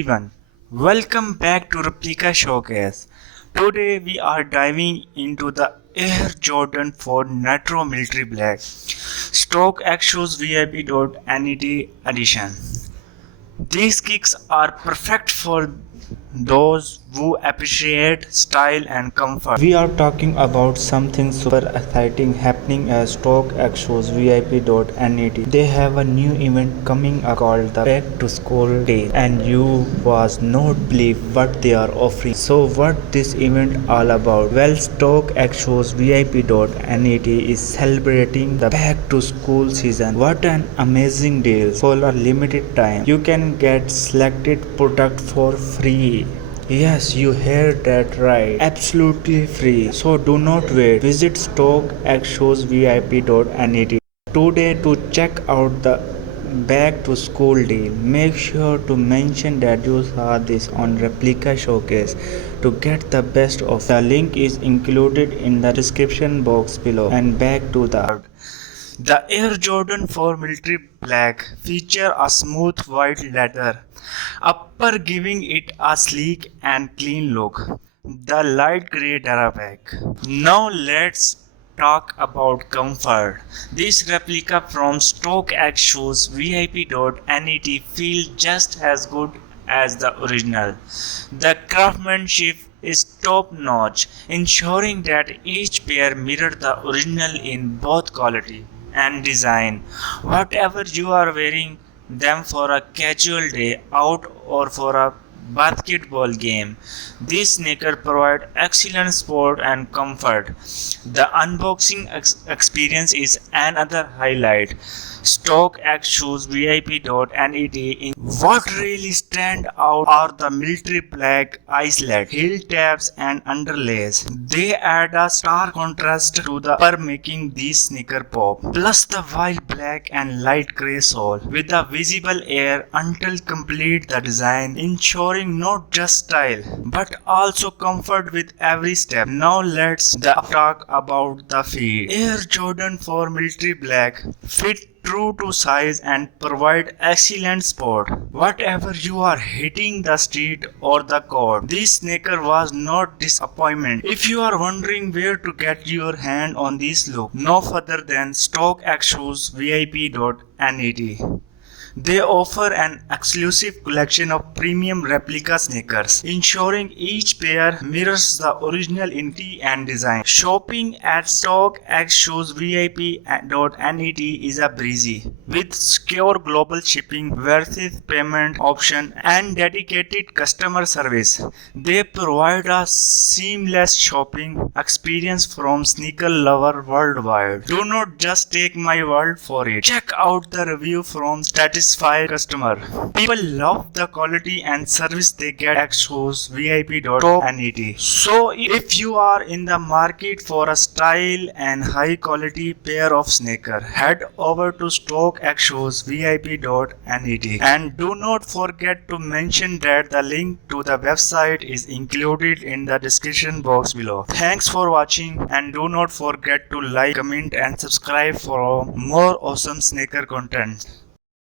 everyone, welcome back to Replica Showcase. Today we are diving into the Air Jordan 4 Nitro Military Black Stock Shoes VIP.NET edition. These kicks are perfect for those who appreciate style and comfort. We are talking about something super exciting happening at Stock Shoes VIP.NET. They have a new event coming up called the Back to School Day, and you was not believe what they are offering. So what this event all about? Well, Stock Shoes VIP.NET is celebrating the back to school season. What an amazing deal! For a limited time, you can get selected product for free. Yes, you heard that right. Absolutely free. So do not wait. Visit stockxshowsvip.net today to check out the back to school deal. Make sure to mention that you saw this on Replica Showcase to get the best of. The link is included in the description box below. And back to the Air Jordan 4 Military Black feature a smooth white leather upper giving it a sleek and clean look. The light grey Daraback. Now let's talk about comfort. This replica from Stock Shoes VIP.NET feels just as good as the original. The craftsmanship is top notch, ensuring that each pair mirrors the original in both quality and design. Whatever you are wearing them for a casual day out or for a basketball game, these sneakers provide excellent sport and comfort. The unboxing experience is another highlight. Stock Shoes VIP.NET. In what really stand out are the military black islet, heel tabs and underlays. They add a stark contrast to the upper, making these sneakers pop. Plus the wild black and light grey sole with a visible air until complete the design, ensuring not just style but also comfort with every step. Now let's talk about the fit. Air Jordan 4 Military Black fit true to size and provide excellent sport. Whatever you are hitting the street or the court, this sneaker was not disappointment. If you are wondering where to get your hand on this look, no further than Stock Shoes VIP.NET. They offer an exclusive collection of premium replica sneakers, ensuring each pair mirrors the original in quality and design. Shopping at Stock Shoes VIP.NET is a breezy, with secure global shipping, versatile payment option, and dedicated customer service. They provide a seamless shopping experience from sneaker lover worldwide. Do not just take my word for it. Check out the review from satisfied customer. People love the quality and service they get at Shoes VIP.NET. So if you are in the market for a style and high quality pair of sneakers, head over to Stock Shoes VIP.NET and do not forget to mention that the link to the website is included in the description box below. Thanks for watching and do not forget to like, comment and subscribe for more awesome sneaker content.